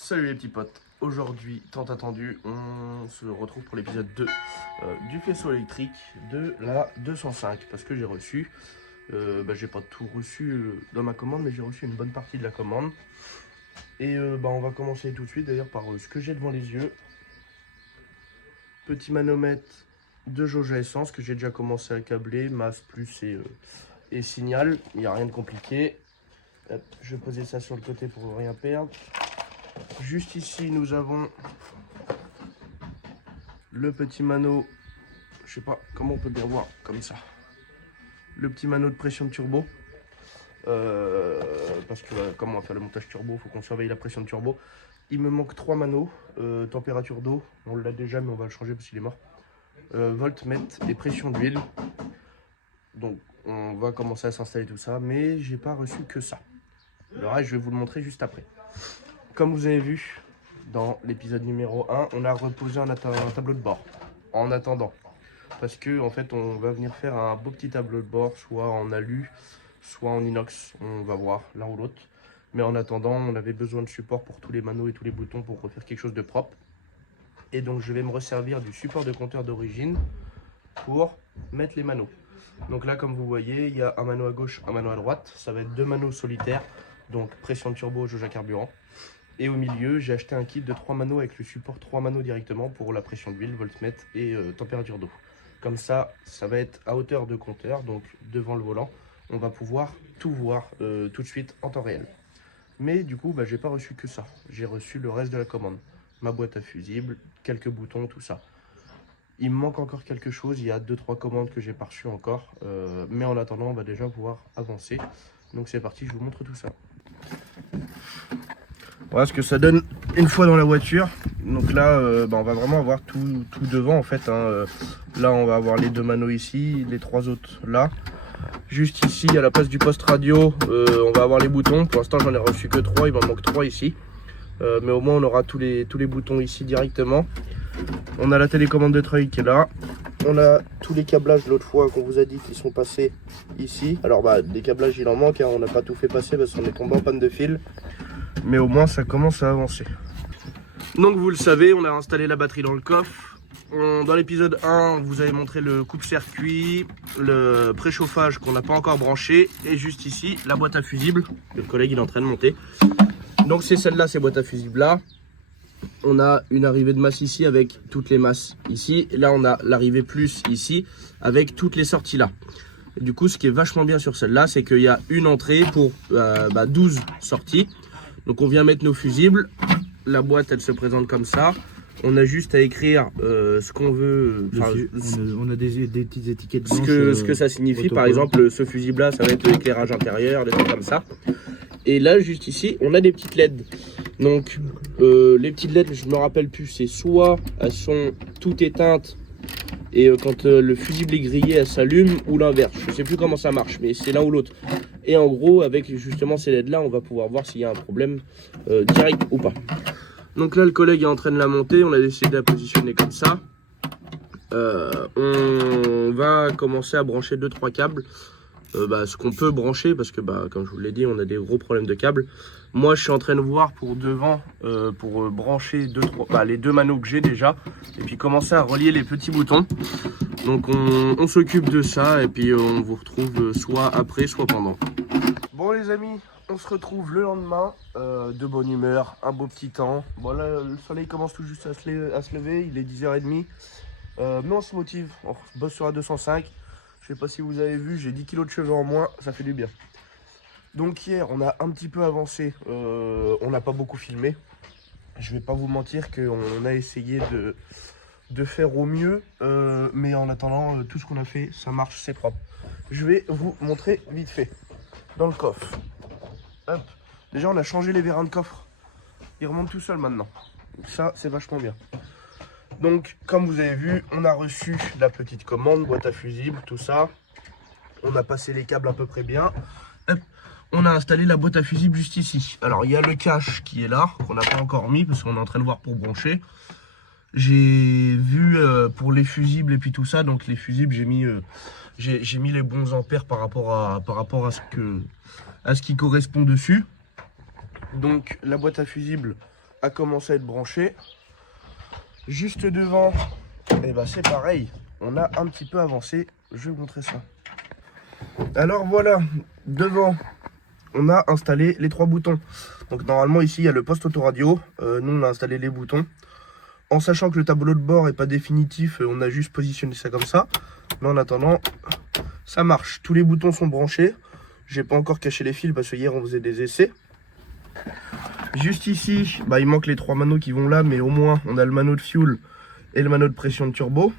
Salut les petits potes, aujourd'hui, tant attendu, on se retrouve pour l'épisode 2 du faisceau électrique de la 205 parce que j'ai reçu, j'ai pas tout reçu dans ma commande mais j'ai reçu une bonne partie de la commande et on va commencer tout de suite d'ailleurs par ce que j'ai devant les yeux. Petit manomètre de jauge à essence que j'ai déjà commencé à câbler, masse plus et signal, il n'y a rien de compliqué. Hop, je vais poser ça sur le côté pour rien perdre. Juste ici, nous avons le petit mano, je sais pas comment on peut bien voir comme ça, le petit mano de pression de turbo. Parce que comme on va faire le montage turbo, il faut qu'on surveille la pression de turbo. Il me manque 3 manos, température d'eau, on l'a déjà mais on va le changer parce qu'il est mort. Voltmètre et pression d'huile. Donc on va commencer à s'installer tout ça, mais j'ai pas reçu que ça. Le reste, je vais vous le montrer juste après. Comme vous avez vu dans l'épisode numéro 1, on a reposé un tableau de bord en attendant. Parce que en fait, on va venir faire un beau petit tableau de bord, soit en alu, soit en inox. On va voir l'un ou l'autre. Mais en attendant, on avait besoin de support pour tous les manos et tous les boutons pour refaire quelque chose de propre. Et donc, je vais me resservir du support de compteur d'origine pour mettre les manos. Donc là, comme vous voyez, il y a un mano à gauche, un mano à droite. Ça va être 2 manos solitaires, donc pression de turbo, jauge à carburant. Et au milieu, j'ai acheté un kit de 3 manos avec le support 3 manos directement pour la pression d'huile, voltmètre et température d'eau. Comme ça, ça va être à hauteur de compteur, donc devant le volant. On va pouvoir tout voir tout de suite en temps réel. Mais du coup, j'ai pas reçu que ça. J'ai reçu le reste de la commande. Ma boîte à fusibles, quelques boutons, tout ça. Il me manque encore quelque chose. Il y a 2-3 commandes que j'ai pas reçues encore. Mais en attendant, on va déjà pouvoir avancer. Donc c'est parti, je vous montre tout ça. Voilà ce que ça donne une fois dans la voiture. Donc là, on va vraiment avoir tout devant en fait. Là, on va avoir les 2 manos ici, les 3 autres là. Juste ici, à la place du poste radio, on va avoir les boutons. Pour l'instant, j'en ai reçu que 3, il m'en manque 3 ici. Mais au moins, on aura tous les boutons ici directement. On a la télécommande de treuil qui est là. On a tous les câblages l'autre fois qu'on vous a dit qu'ils sont passés ici. Alors des câblages il en manque, on n'a pas tout fait passer parce qu'on est tombé en panne de fil. Mais au moins ça commence à avancer. Donc vous le savez, on a installé la batterie dans le coffre. Dans l'épisode 1, vous avez montré le coupe-circuit, le préchauffage qu'on n'a pas encore branché. Et juste ici, la boîte à fusibles. Le collègue il est en train de monter. Donc c'est celle-là, ces boîtes à fusibles là. On a une arrivée de masse ici avec toutes les masses ici. Et là, on a l'arrivée plus ici avec toutes les sorties là. Et du coup, ce qui est vachement bien sur celle-là, c'est qu'il y a une entrée pour 12 sorties. Donc, on vient mettre nos fusibles. La boîte, elle se présente comme ça. On a juste à écrire ce qu'on veut. On a des petites étiquettes blanches. Ce que ça signifie. Par exemple, ce fusible-là, ça va être l'éclairage intérieur, des trucs comme ça. Et là, juste ici, on a des petites LED. Donc, les petites LED, je ne me rappelle plus, c'est soit elles sont toutes éteintes et quand le fusible est grillé, elles s'allument, ou l'inverse. Je ne sais plus comment ça marche, mais c'est l'un ou l'autre. Et en gros, avec justement ces LED-là, on va pouvoir voir s'il y a un problème direct ou pas. Donc là, le collègue est en train de la monter. On a décidé de la positionner comme ça. On va commencer à brancher 2-3 câbles. Ce qu'on peut brancher parce que comme je vous l'ai dit, on a des gros problèmes de câbles. Moi je suis en train de voir pour devant pour brancher les 2 manos que j'ai déjà et puis commencer à relier les petits boutons. Donc on s'occupe de ça et puis on vous retrouve soit après soit pendant. Bon les amis, on se retrouve le lendemain de bonne humeur, un beau petit temps. Bon là le soleil commence tout juste à se lever, il est 10h30 mais on se motive, on bosse sur la 205. Je sais pas si vous avez vu, j'ai 10 kg de cheveux en moins, ça fait du bien. Donc hier, on a un petit peu avancé, on n'a pas beaucoup filmé. Je vais pas vous mentir qu'on a essayé de faire au mieux, mais en attendant, tout ce qu'on a fait, ça marche, c'est propre. Je vais vous montrer vite fait, dans le coffre. Hop. Déjà, on a changé les vérins de coffre. Ils remontent tout seul maintenant. Ça, c'est vachement bien. Donc, comme vous avez vu, on a reçu la petite commande, boîte à fusibles, tout ça. On a passé les câbles à peu près bien. Hop, on a installé la boîte à fusibles juste ici. Alors, il y a le cache qui est là, qu'on n'a pas encore mis, parce qu'on est en train de voir pour brancher. J'ai vu pour les fusibles et puis tout ça. Donc, les fusibles, j'ai mis les bons ampères par rapport à ce qui correspond dessus. Donc, la boîte à fusibles, a commencé à être branché. Juste devant, et bah c'est pareil, on a un petit peu avancé. Je vais vous montrer ça. Alors voilà, devant, on a installé les 3 boutons. Donc normalement ici il y a le poste autoradio. Nous on a installé les boutons. En sachant que le tableau de bord est pas définitif, on a juste positionné ça comme ça. Mais en attendant, ça marche. Tous les boutons sont branchés. J'ai pas encore caché les fils parce que hier on faisait des essais. Juste ici, bah, il manque les 3 manos qui vont là, mais au moins on a le mano de fuel et le mano de pression de turbo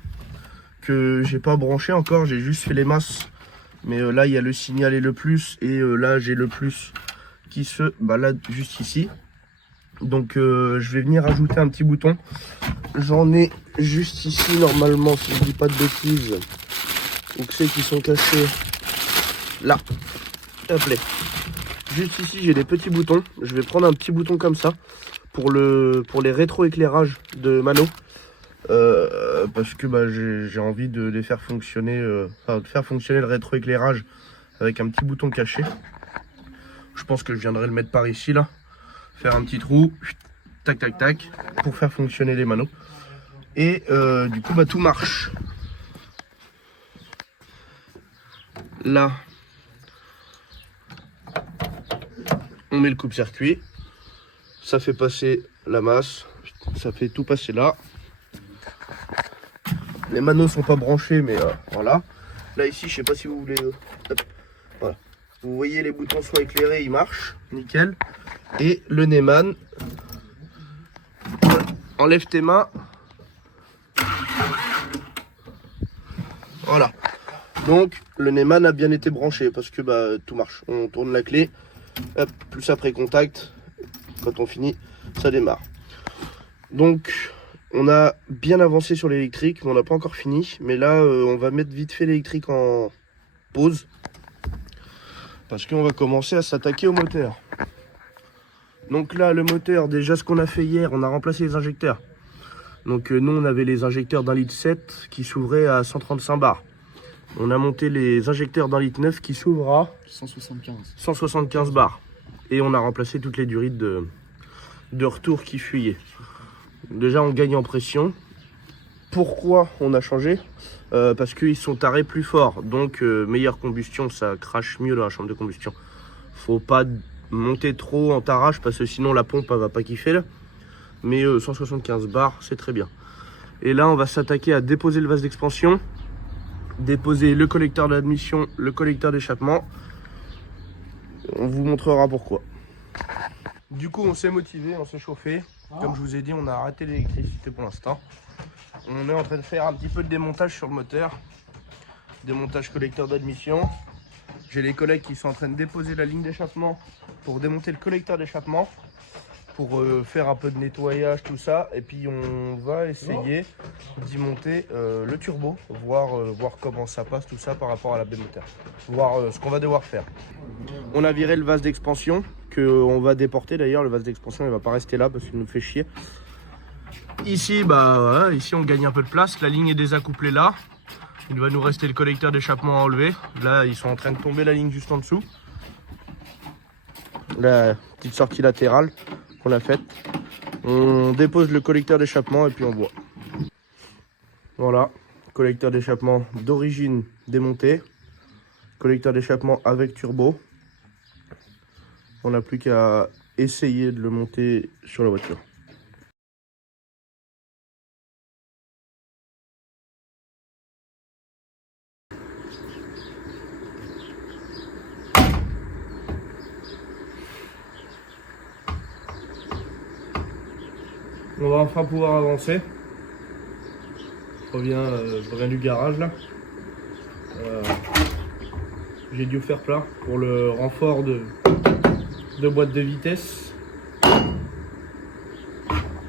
que j'ai pas branché encore, j'ai juste fait les masses. Mais là il y a le signal et le plus, et là j'ai le plus qui se balade juste ici. Donc je vais venir ajouter un petit bouton. J'en ai juste ici normalement, si je dis pas de bêtises, ou que c'est qui sont cachés là. Hop là. Juste ici j'ai des petits boutons. Je vais prendre un petit bouton comme ça pour les rétroéclairages de mano. Parce que bah, j'ai envie de les faire fonctionner, de faire fonctionner le rétroéclairage avec un petit bouton caché. Je pense que je viendrai le mettre par ici là, faire un petit trou, tac tac tac, pour faire fonctionner les manos. Et du coup bah tout marche. Là, on met le coupe-circuit, ça fait passer la masse, ça fait tout passer là. Les manos sont pas branchés, mais voilà. Là ici, je sais pas si vous voulez. Voilà. Vous voyez les boutons sont éclairés, ils marchent, nickel. Et le Neumann, voilà. Enlève tes mains. Voilà. Donc le Neumann a bien été branché parce que bah tout marche. On tourne la clé, hop, plus après contact. Quand on finit, ça démarre. Donc on a bien avancé sur l'électrique, mais on n'a pas encore fini. Mais là, on va mettre vite fait l'électrique en pause. Parce qu'on va commencer à s'attaquer au moteur. Donc là, le moteur, déjà ce qu'on a fait hier, on a remplacé les injecteurs. Donc nous, on avait les injecteurs d'1,7 litre qui s'ouvraient à 135 bars. On a monté les injecteurs d'1,9 litre qui s'ouvrent à 175 bars. Et on a remplacé toutes les durites de retour qui fuyaient. Déjà on gagne en pression. Pourquoi on a changé? Parce qu'ils sont tarés plus fort. Donc meilleure combustion, ça crache mieux dans la chambre de combustion. Faut pas monter trop en tarage parce que sinon la pompe elle va pas kiffer là. Mais 175 bars c'est très bien. Et là on va s'attaquer à déposer le vase d'expansion, déposer le collecteur d'admission, le collecteur d'échappement. On vous montrera pourquoi. Du coup on s'est motivé, on s'est chauffé. Comme je vous ai dit, on a arrêté l'électricité pour l'instant. On est en train de faire un petit peu de démontage sur le moteur. Démontage collecteur d'admission. J'ai les collègues qui sont en train de déposer la ligne d'échappement pour démonter le collecteur d'échappement. Pour faire un peu de nettoyage, tout ça. Et puis on va essayer d'y monter le turbo. Voir comment ça passe, tout ça par rapport à la baie moteur. Voir ce qu'on va devoir faire. On a viré le vase d'expansion. On va déporter d'ailleurs, le vase d'expansion il va pas rester là parce qu'il nous fait chier. Ici bah voilà, ici on gagne un peu de place, la ligne est désaccouplée là. Il va nous rester le collecteur d'échappement à enlever. Là ils sont en train de tomber la ligne juste en dessous. La petite sortie latérale qu'on a faite. On dépose le collecteur d'échappement et puis on voit. Voilà, collecteur d'échappement d'origine démonté. Collecteur d'échappement avec turbo. On n'a plus qu'à essayer de le monter sur la voiture. On va enfin pouvoir avancer. Je reviens du garage là. J'ai dû faire plat pour le renfort de boîte de vitesse.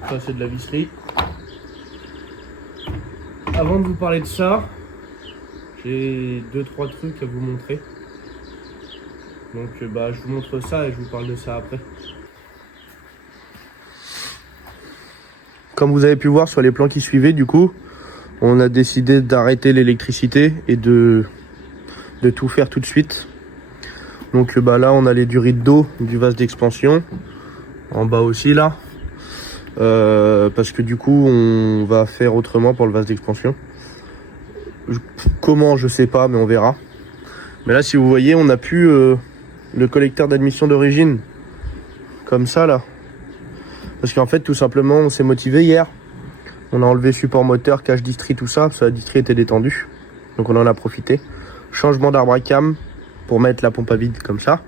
Ça c'est de la visserie. Avant de vous parler de ça, j'ai 2-3 trucs à vous montrer. Donc bah, je vous montre ça et je vous parle de ça après. Comme vous avez pu voir sur les plans qui suivaient, du coup, on a décidé d'arrêter l'électricité et de tout faire tout de suite. Donc bah là, on a les durites d'eau du vase d'expansion. En bas aussi là. parce que du coup on va faire autrement pour le vase d'expansion. Comment, je sais pas, mais on verra. Mais là, si vous voyez, on a pu le collecteur d'admission d'origine comme ça là, parce qu'en fait tout simplement on s'est motivé hier. On a enlevé support moteur, cache distri, tout ça, parce que la distri était détendue. Donc on en a profité. Changement d'arbre à cam pour mettre la pompe à vide comme ça.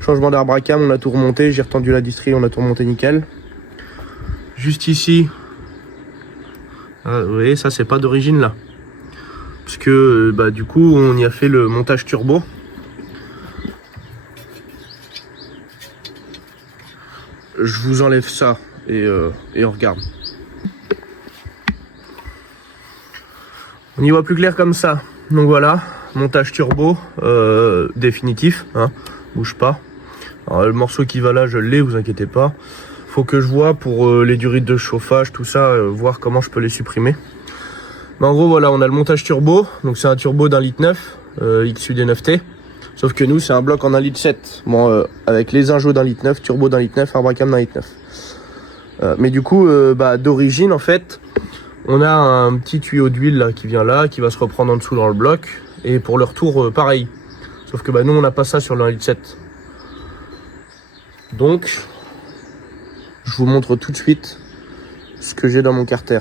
Changement d'arbre à cam, on a tout remonté. J'ai retendu la distri, on a tout remonté nickel. Juste ici. Vous voyez, ça c'est pas d'origine là. Parce que bah, du coup on y a fait le montage turbo. Je vous enlève ça et on regarde. On y voit plus clair comme ça. Donc voilà, montage turbo définitif, hein, bouge pas. Alors, le morceau qui va là, je l'ai, vous inquiétez pas. Faut que je vois pour les durées de chauffage, tout ça, voir comment je peux les supprimer. Mais en gros voilà, on a le montage turbo, donc c'est un turbo d'1,9 litre, XUD 9T. Sauf que nous c'est un bloc en 1,7 litre. Bon, avec les injos d'1,9 litre, turbo d'1,9 litre, arbre à cam d'1,9 litre. Mais du coup, bah, d'origine en fait, on a un petit tuyau d'huile là qui vient là, qui va se reprendre en dessous dans le bloc. Et pour le retour, pareil. Sauf que bah, nous on n'a pas ça sur le 1,7 litre. Donc, je vous montre tout de suite ce que j'ai dans mon carter.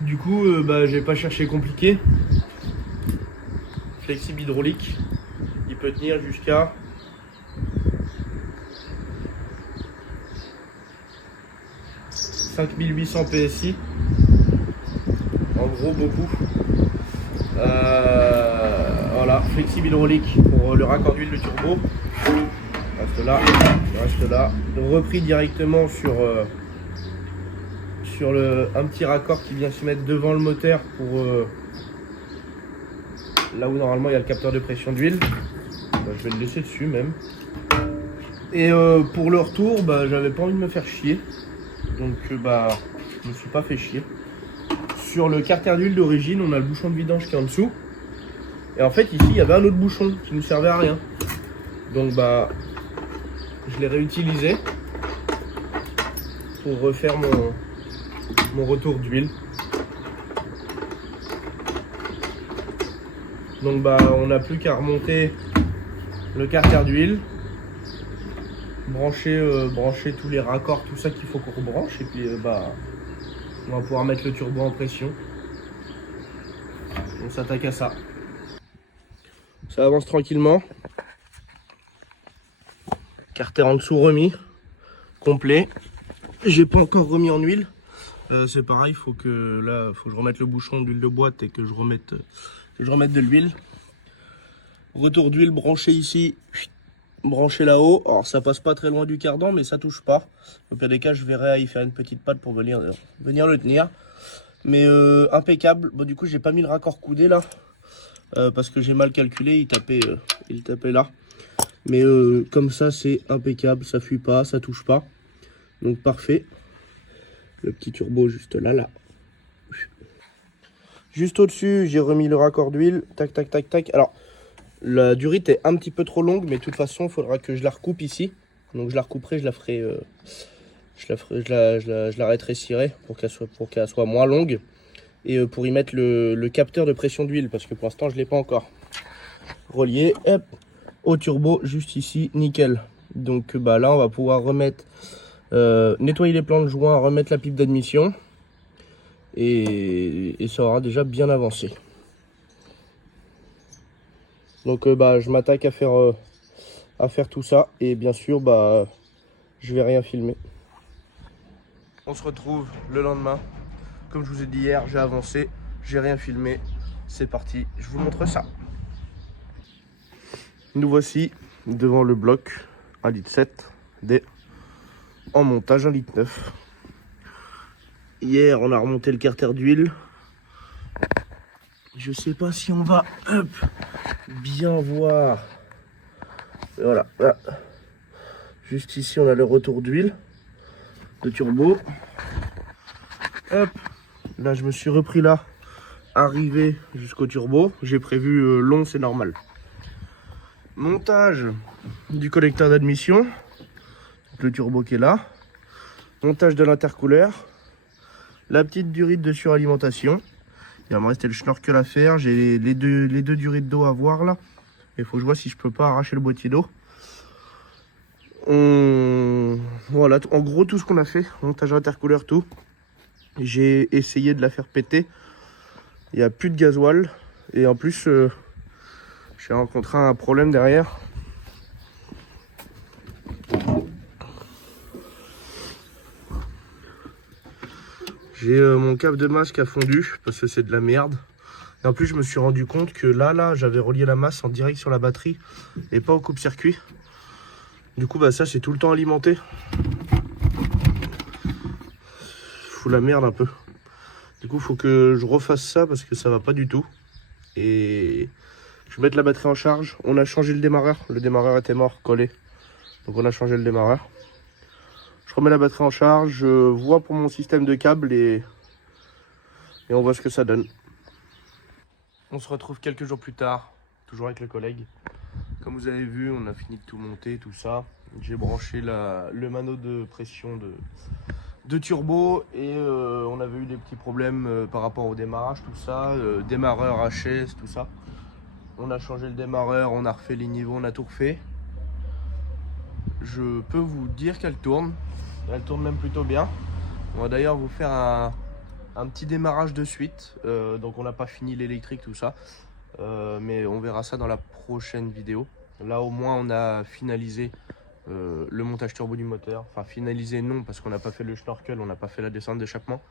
Du coup, bah, j'ai pas cherché compliqué. Flexible hydraulique. Il peut tenir jusqu'à 5800 PSI. En gros, beaucoup. Voilà, flexible hydraulique pour le raccord d'huile de turbo. Reste là, reste là. Repris directement sur un petit raccord qui vient se mettre devant le moteur pour là où normalement il y a le capteur de pression d'huile. Bah, je vais le laisser dessus même. Et pour le retour, bah, j'avais pas envie de me faire chier. Donc bah, je me suis pas fait chier. Sur le carter d'huile d'origine, on a le bouchon de vidange qui est en dessous. Et en fait ici il y avait un autre bouchon qui ne servait à rien. Donc bah, je l'ai réutilisé pour refaire mon retour d'huile. Donc bah, on n'a plus qu'à remonter le carter d'huile, brancher tous les raccords, tout ça qu'il faut qu'on rebranche, et puis bah, on va pouvoir mettre le turbo en pression. On s'attaque à ça. Ça avance tranquillement. Carter en dessous remis, complet. J'ai pas encore remis en huile. C'est pareil, faut que je remette le bouchon d'huile de boîte et que je remette de l'huile. Retour d'huile branché ici, branché là-haut. Alors ça passe pas très loin du cardan, mais ça touche pas. Au pire des cas, je verrai à y faire une petite patte pour venir le tenir. Mais impeccable. Bon, du coup, j'ai pas mis le raccord coudé là, parce que j'ai mal calculé. Il tapait là. Mais comme ça, c'est impeccable. Ça fuit pas, ça touche pas. Donc parfait. Le petit turbo juste là. Juste au-dessus, j'ai remis le raccord d'huile. Tac, tac, tac, tac. Alors, la durite est un petit peu trop longue, mais de toute façon, il faudra que je la recoupe ici. Donc je la recouperai, je la rétrécirai pour qu'elle soit moins longue. Et pour y mettre le capteur de pression d'huile, parce que pour l'instant, je ne l'ai pas encore. Relié, hop, au turbo, juste ici, nickel. Donc bah, là, on va pouvoir remettre... nettoyer les plans de joint, remettre la pipe d'admission et ça aura déjà bien avancé. Donc bah, je m'attaque à faire tout ça et bien sûr bah, je vais rien filmer. On se retrouve le lendemain. Comme je vous ai dit hier, j'ai avancé, j'ai rien filmé. C'est parti, je vous montre ça. Nous voici devant le bloc 1,7 litre D. En montage 1,9 litre. Hier, on a remonté le carter d'huile. Je sais pas si on va bien voir. Voilà. Juste ici, on a le retour d'huile de turbo. Hop. Là, je me suis repris là, arrivé jusqu'au turbo. J'ai prévu long, c'est normal. Montage du collecteur d'admission. Le turbo qui est là. Montage de l'intercooleur. La petite durite de suralimentation. Il va me rester le schnorkel à faire. J'ai les deux durites d'eau à voir là. Il faut que je vois si je peux pas arracher le boîtier d'eau. Voilà, en gros tout ce qu'on a fait. Montage intercooleur, tout. J'ai essayé de la faire péter. Il n'y a plus de gasoil. Et en plus, j'ai rencontré un problème derrière. J'ai mon câble de masque a fondu parce que c'est de la merde. Et en plus, je me suis rendu compte que là, j'avais relié la masse en direct sur la batterie et pas au coupe-circuit. Du coup, bah ça, c'est tout le temps alimenté. Fout la merde un peu. Du coup, faut que je refasse ça parce que ça va pas du tout. Et je vais mettre la batterie en charge. On a changé le démarreur. Le démarreur était mort, collé. Donc on a changé le démarreur. Je remets la batterie en charge, je vois pour mon système de câble et on voit ce que ça donne. On se retrouve quelques jours plus tard, toujours avec le collègue. Comme vous avez vu, on a fini de tout monter, tout ça. J'ai branché le mano de pression de turbo et on avait eu des petits problèmes par rapport au démarrage, tout ça. Démarreur HS, tout ça. On a changé le démarreur, on a refait les niveaux, on a tout refait. Je peux vous dire qu'elle tourne. Elle tourne même plutôt bien. On va d'ailleurs vous faire un petit démarrage de suite. Donc on n'a pas fini l'électrique, tout ça. Mais on verra ça dans la prochaine vidéo. Là au moins on a finalisé le montage turbo du moteur. Enfin finalisé non parce qu'on n'a pas fait le schnorkel, on n'a pas fait la descente d'échappement.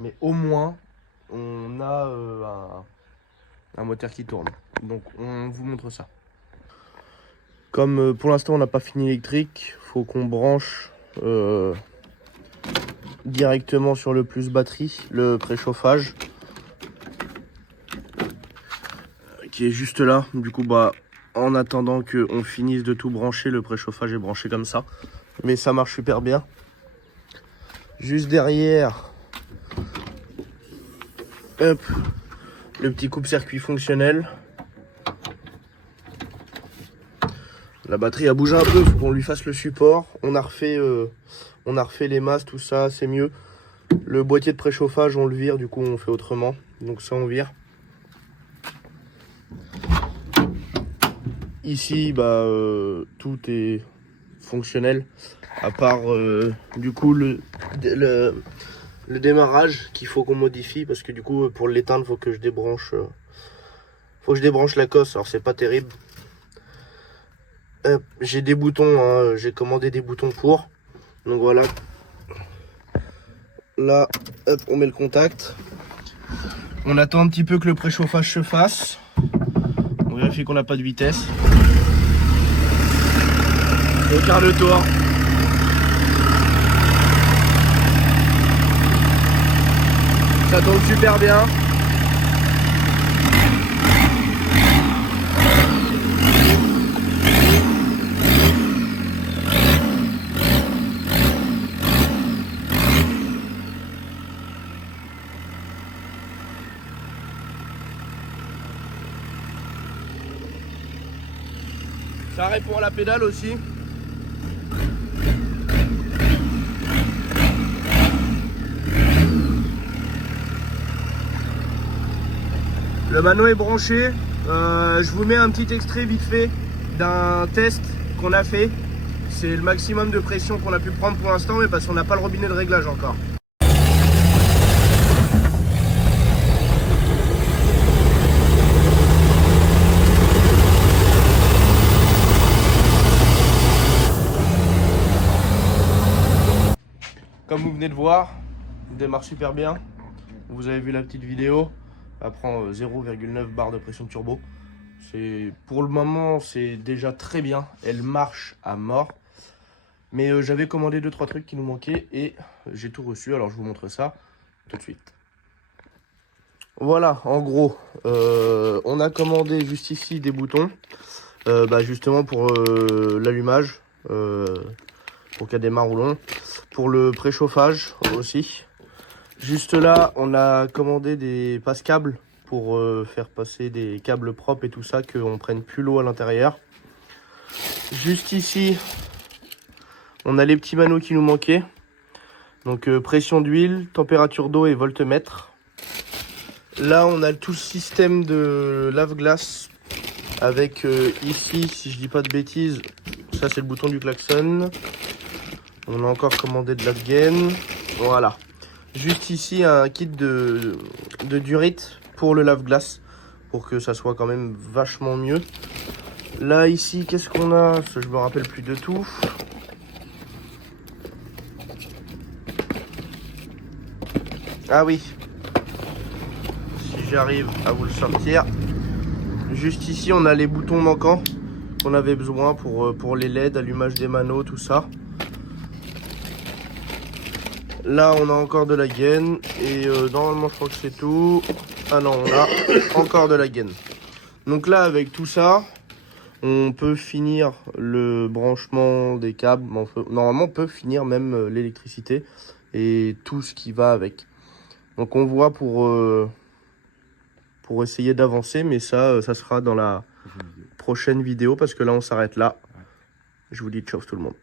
Mais au moins on a un moteur qui tourne. Donc on vous montre ça. Comme pour l'instant on n'a pas fini l'électrique, faut qu'on branche directement sur le plus batterie, le préchauffage qui est juste là. Du coup bah en attendant qu'on finisse de tout brancher, le préchauffage est branché comme ça. Mais ça marche super bien. Juste derrière, hop, le petit coupe-circuit fonctionnel. La batterie a bougé un peu, il faut qu'on lui fasse le support. On a refait les masses, tout ça, c'est mieux. Le boîtier de préchauffage, on le vire, du coup on fait autrement. Donc ça on vire. Ici, bah, tout est fonctionnel. À part du coup le démarrage qu'il faut qu'on modifie. Parce que du coup pour l'éteindre, faut que je débranche la cosse. Alors c'est pas terrible. J'ai des boutons, hein, j'ai commandé des boutons pour. Donc voilà. Là, hop, on met le contact. On attend un petit peu que le préchauffage se fasse. On vérifie qu'on n'a pas de vitesse. Au quart de tour. Ça tourne super bien. Ça répond à la pédale aussi. Le mano est branché. Je vous mets un petit extrait vite fait d'un test qu'on a fait. C'est le maximum de pression qu'on a pu prendre pour l'instant, mais parce qu'on n'a pas le robinet de réglage encore. Comme vous venez de voir, il démarre super bien. Vous avez vu la petite vidéo. Elle prend 0,9 bar de pression turbo. Pour le moment, c'est déjà très bien. Elle marche à mort. Mais j'avais commandé 2-3 trucs qui nous manquaient et j'ai tout reçu. Alors je vous montre ça tout de suite. Voilà, en gros, on a commandé juste ici des boutons. Justement pour l'allumage. Pour qu'elle démarre ou non. Pour le préchauffage aussi. Juste là, on a commandé des passe-câbles pour faire passer des câbles propres et tout ça, qu'on prenne plus l'eau à l'intérieur. Juste ici, on a les petits manos qui nous manquaient. Donc pression d'huile, température d'eau et voltmètre. Là on a tout le système de lave-glace avec ici, si je dis pas de bêtises, ça c'est le bouton du klaxon. On a encore commandé de l'afghan. Voilà. Juste ici un kit de durite pour le lave-glace, pour que ça soit quand même vachement mieux. Là ici qu'est-ce qu'on a? Je me rappelle plus de tout. Ah oui, si j'arrive à vous le sortir. Juste ici on a les boutons manquants qu'on avait besoin pour les LED, allumage des manos, tout ça. Là on a encore de la gaine et normalement je crois que c'est tout. Ah non, on a encore de la gaine. Donc là avec tout ça, on peut finir le branchement des câbles. Normalement on peut finir même l'électricité et tout ce qui va avec. Donc on voit pour essayer d'avancer, mais ça sera dans la prochaine vidéo parce que là on s'arrête là. Je vous dis ciao tout le monde.